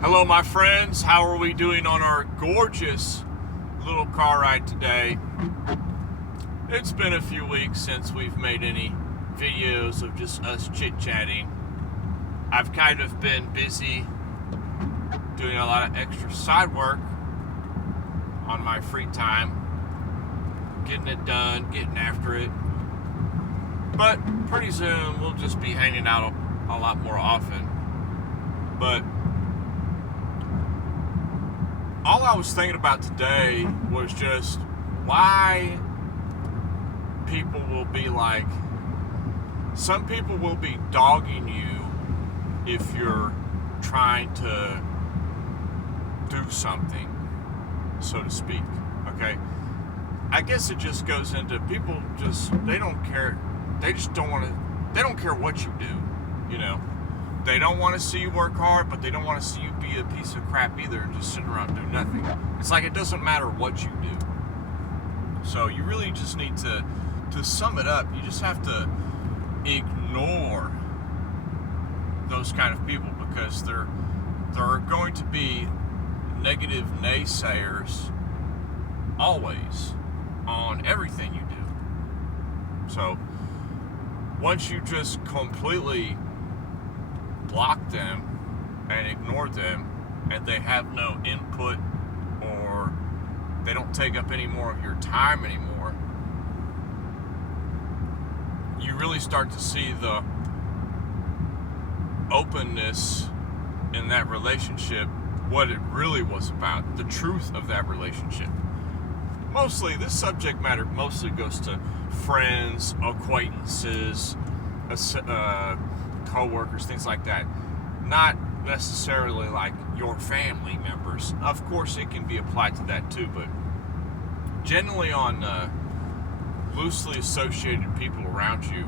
Hello, my friends. How are we doing on our gorgeous little car ride today? It's been a few weeks since we've made any videos of just us chit-chatting. I've kind of been busy doing a lot of extra side work on my free time, getting it done, getting after it. But pretty soon we'll just be hanging out a lot more often. But all I was thinking about today was just why people will be like, some people will be dogging you if you're trying to do something, so to speak, okay? I guess it just goes into people they don't care, they don't care what you do, you know? They don't want to see you work hard, but they don't want to see you be a piece of crap either and just sit around and do nothing. It's like it doesn't matter what you do. So you really just need to sum it up, you just have to ignore those kind of people, because there are going to be negative naysayers always on everything you do. So once you just completely block them and ignore them, and they have no input, or they don't take up any more of your time anymore, you really start to see the openness in that relationship, what it really was about, the truth of that relationship. Mostly, this subject matter mostly goes to friends, acquaintances, co-workers, things like that. Not necessarily like your family members. Of course, it can be applied to that too, but generally on loosely associated people around you.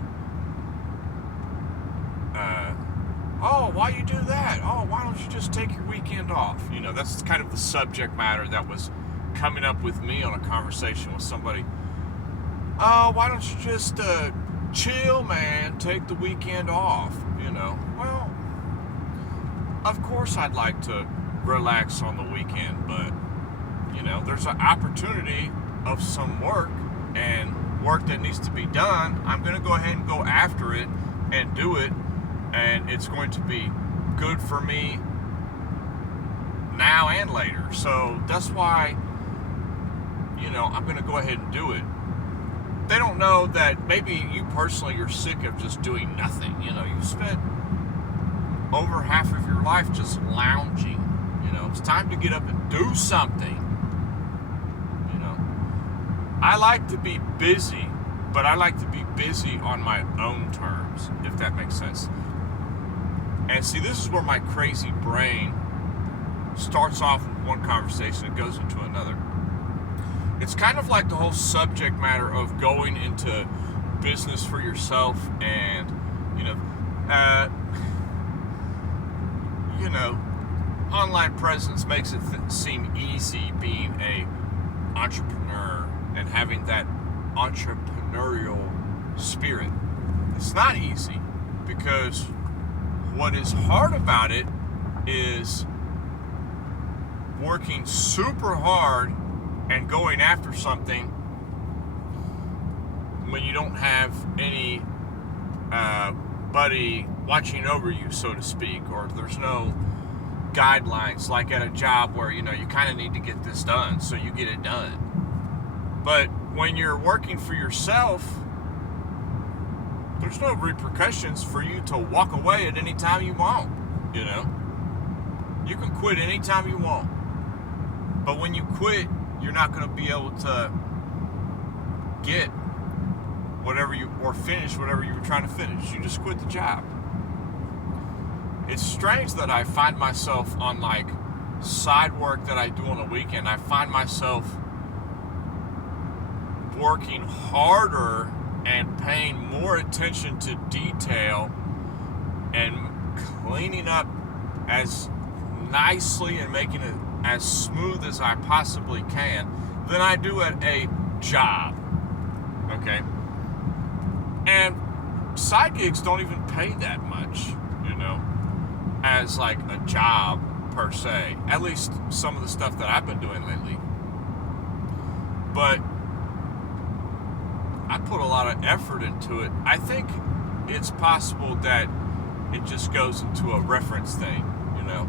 Oh, why you do that? Oh, why don't you just take your weekend off? You know, that's kind of the subject matter that was coming up with me on a conversation with somebody. Oh, why don't you just chill, man, take the weekend off, you know? Well, of course I'd like to relax on the weekend, but, you know, there's an opportunity of some work and work that needs to be done. I'm going to go ahead and go after it and do it, and it's going to be good for me now and later. So that's why, you know, I'm going to go ahead and do it. They don't know that maybe you personally, you're sick of just doing nothing. You know, you've spent over half of your life just lounging. You know, it's time to get up and do something. You know, I like to be busy, but I like to be busy on my own terms, if that makes sense. And see, this is where my crazy brain starts off with one conversation and goes into another. It's kind of like the whole subject matter of going into business for yourself, and online presence makes it seem easy being a entrepreneur and having that entrepreneurial spirit. It's not easy, because what is hard about it is working super hard and going after something when you don't have any buddy watching over you, so to speak, or there's no guidelines like at a job where, you know, you kind of need to get this done, so you get it done. But when you're working for yourself, there's no repercussions for you to walk away at any time you want, you know? You can quit anytime you want. But when you quit, you're not going to be able to get finish whatever you were trying to finish. You just quit the job. It's strange that I find myself on like side work that I do on the weekend. I find myself working harder and paying more attention to detail and cleaning up as nicely and making it as smooth as I possibly can than I do at a job. Okay? And side gigs don't even pay that much, you know, as like a job. per se. At least some of the stuff that I've been doing lately. But I put a lot of effort into it. I think it's possible that it just goes into a reference thing, you know.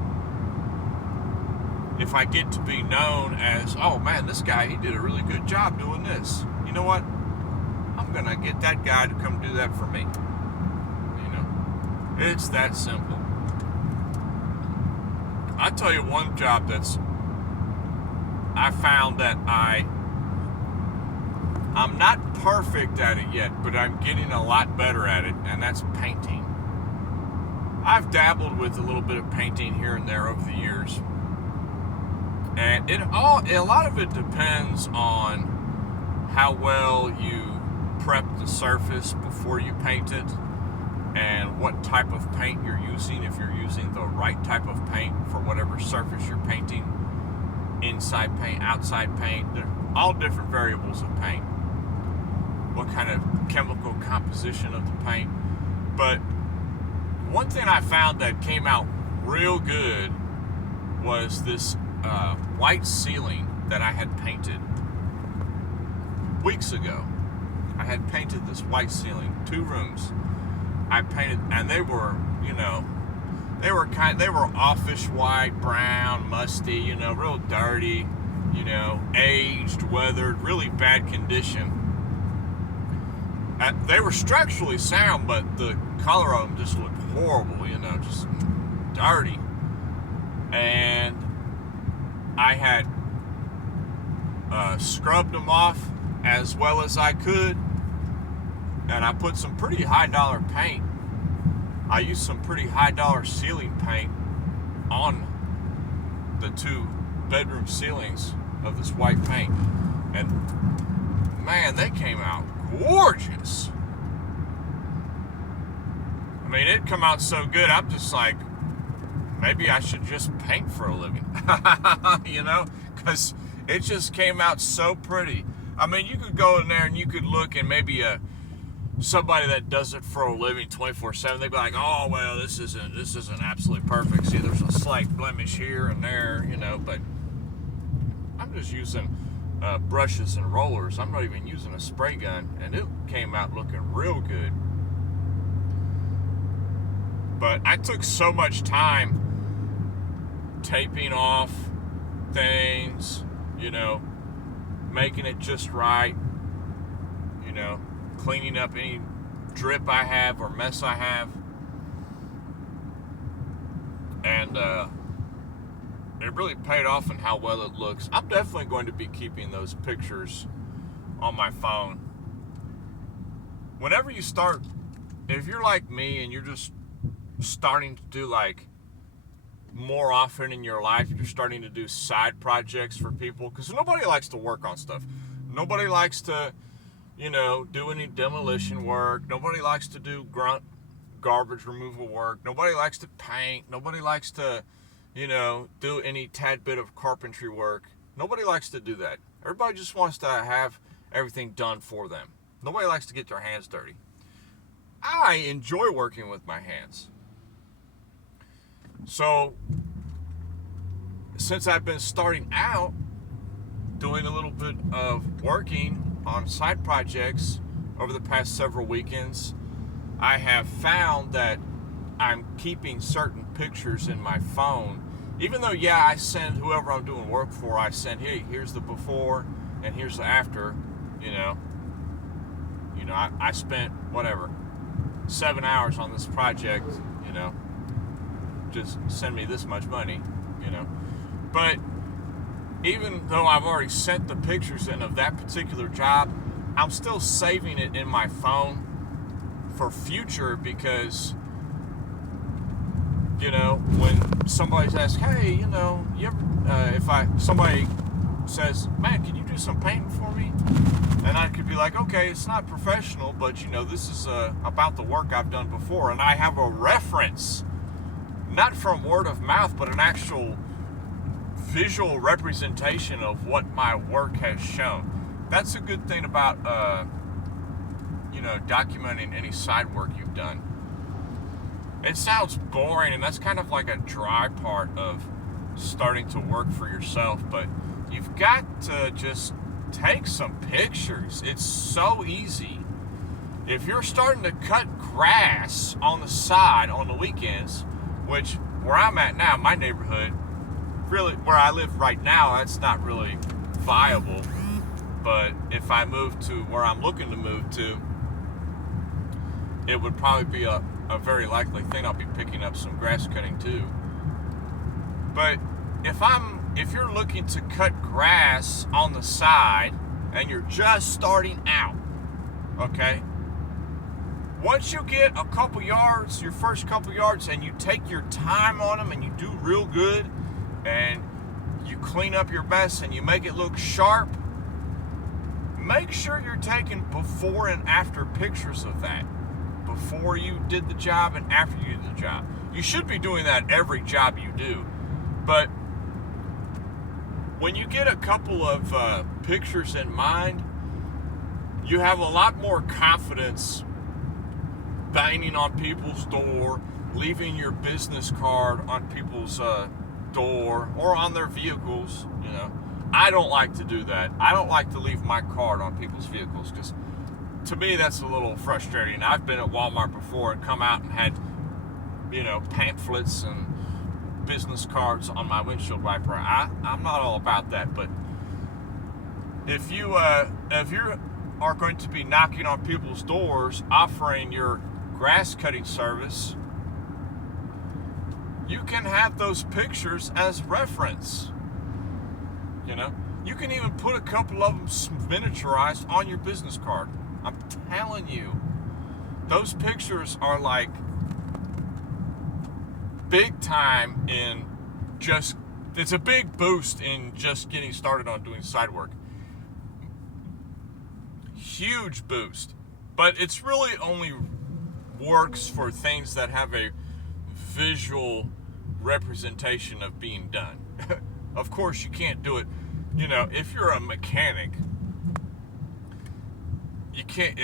If I get to be known as, oh man, this guy, he did a really good job doing this. You know what? I'm going to get that guy to come do that for me. You know, it's that simple. I tell you one job I found that I'm not perfect at it yet, but I'm getting a lot better at it, and that's painting. I've dabbled with a little bit of painting here and there over the years. And a lot of it depends on how well you prep the surface before you paint it, and what type of paint you're using, if you're using the right type of paint for whatever surface you're painting, inside paint, outside paint. They're all different variables of paint. What kind of chemical composition of the paint. But one thing I found that came out real good was this white ceiling that I had painted weeks ago. I had painted this white ceiling, 2 rooms. I painted, and they were, you know, they were offish white, brown, musty, you know, real dirty, you know, aged, weathered, really bad condition. They were structurally sound, but the color of them just looked horrible, you know, just dirty. And I had scrubbed them off as well as I could, and I put some pretty high dollar paint. I used some pretty high dollar ceiling paint on the 2 bedroom ceilings of this white paint, and man, they came out gorgeous. I mean, it come out so good, I'm just like, maybe I should just paint for a living. You know, because it just came out so pretty. I mean, you could go in there and you could look, and maybe somebody that does it for a living 24/7, they'd be like, oh well, this isn't absolutely perfect. See, there's a slight blemish here and there, you know, but I'm just using brushes and rollers. I'm not even using a spray gun, and it came out looking real good. But I took so much time taping off things, you know, making it just right, you know, cleaning up any drip I have or mess I have. And it really paid off in how well it looks. I'm definitely going to be keeping those pictures on my phone. Whenever you start, if you're like me and you're just starting to do like more often in your life, you're starting to do side projects for people, because nobody likes to work on stuff. Nobody likes to, you know, do any demolition work. Nobody likes to do garbage removal work. Nobody likes to paint. Nobody likes to, you know, do any tad bit of carpentry work. Nobody likes to do that. Everybody just wants to have everything done for them. Nobody likes to get their hands dirty. I enjoy working with my hands. So, since I've been starting out doing a little bit of working on side projects over the past several weekends, I have found that I'm keeping certain pictures in my phone. Even though, yeah, I send whoever I'm doing work for, I send, hey, here's the before and here's the after, you know. You know, I spent, 7 hours on this project, you know. Just send me this much money, you know. But even though I've already sent the pictures in of that particular job, I'm still saving it in my phone for future, because, you know, when somebody asks, hey, you know, you ever, somebody says, man, can you do some painting for me? And I could be like, okay, it's not professional, but, you know, this is about the work I've done before, and I have a reference, not from word of mouth, but an actual visual representation of what my work has shown. That's a good thing about, you know, documenting any side work you've done. It sounds boring, and that's kind of like a dry part of starting to work for yourself, but you've got to just take some pictures. It's so easy. If you're starting to cut grass on the side on the weekends, which where I'm at now, my neighborhood, really where I live right now, that's not really viable. But if I move to where I'm looking to move to, it would probably be a very likely thing. I'll be picking up some grass cutting too. But if you're looking to cut grass on the side and you're just starting out, okay? Once you get a couple yards, your first couple yards, and you take your time on them and you do real good and you clean up your mess and you make it look sharp, make sure you're taking before and after pictures of that. Before you did the job and after you did the job. You should be doing that every job you do. But when you get a couple of pictures in mind, you have a lot more confidence banging on people's door, leaving your business card on people's door or on their vehicles. You know, I don't like to do that. I don't like to leave my card on people's vehicles because to me that's a little frustrating. I've been at Walmart before and come out and had, you know, pamphlets and business cards on my windshield wiper. I'm not all about that, but if you are going to be knocking on people's doors offering your grass cutting service, you can have those pictures as reference. You know, you can even put a couple of them miniaturized on your business card. I'm telling you, those pictures are like big time in just, it's a big boost in just getting started on doing side work. Huge boost. But it's really only works for things that have a visual representation of being done. Of course, you can't do it, you know, if you're a mechanic, you can't,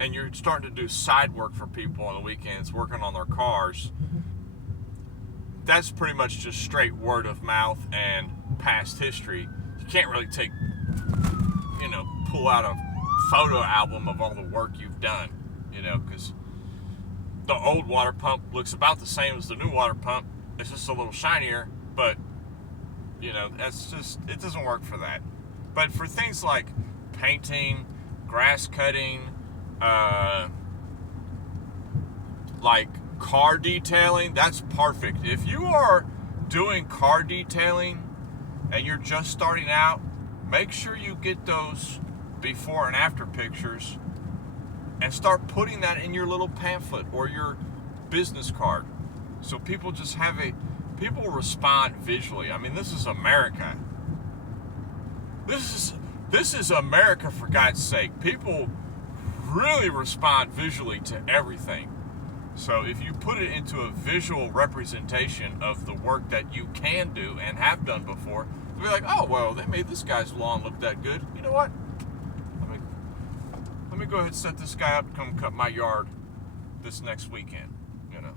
and you're starting to do side work for people on the weekends, working on their cars, that's pretty much just straight word of mouth and past history. You can't really take, you know, pull out a photo album of all the work you've done, you know, because the old water pump looks about the same as the new water pump. It's just a little shinier, but, you know, that's just, it doesn't work for that. But for things like painting, grass cutting, like car detailing, that's perfect. If you are doing car detailing and you're just starting out, make sure you get those before and after pictures and start putting that in your little pamphlet or your business card. So people just have people respond visually. I mean, this is America. This is America, for God's sake. People really respond visually to everything. So if you put it into a visual representation of the work that you can do and have done before, they'll be like, oh, well, they made this guy's lawn look that good. You know what? Let me go ahead and set this guy up to come cut my yard this next weekend. You know,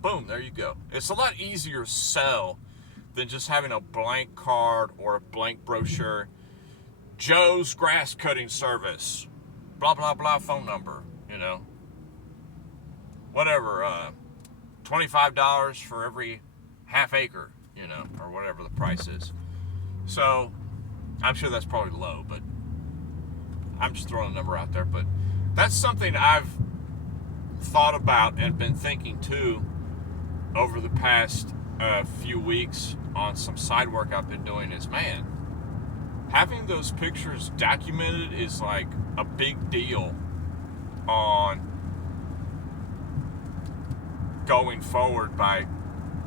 boom, there you go. It's a lot easier to sell than just having a blank card or a blank brochure. Joe's grass cutting service, blah, blah, blah, phone number, you know. Whatever, $25 for every half acre, you know, or whatever the price is. So, I'm sure that's probably low, but I'm just throwing a number out there. But that's something I've thought about and been thinking too over the past few weeks on some side work I've been doing is, man, having those pictures documented is like a big deal on going forward by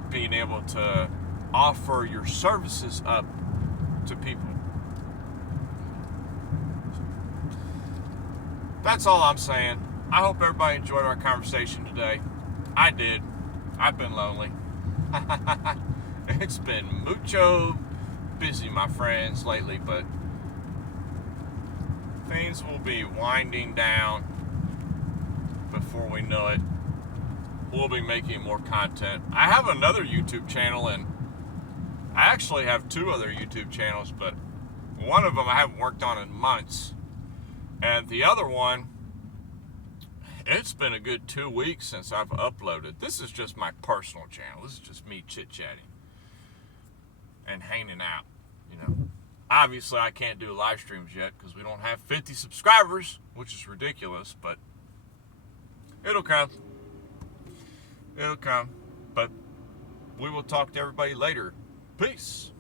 being able to offer your services up to people. That's all I'm saying. I hope everybody enjoyed our conversation today. I did. I've been lonely. It's been mucho busy, my friends, lately, but things will be winding down before we know it. We'll be making more content. I have another YouTube channel, and I actually have 2 other YouTube channels, but one of them I haven't worked on in months. And the other one, it's been a good 2 weeks since I've uploaded. This is just my personal channel. This is just me chit-chatting and hanging out, you know. Obviously, I can't do live streams yet because we don't have 50 subscribers, which is ridiculous, but it'll come. It'll come. But we will talk to everybody later. Peace.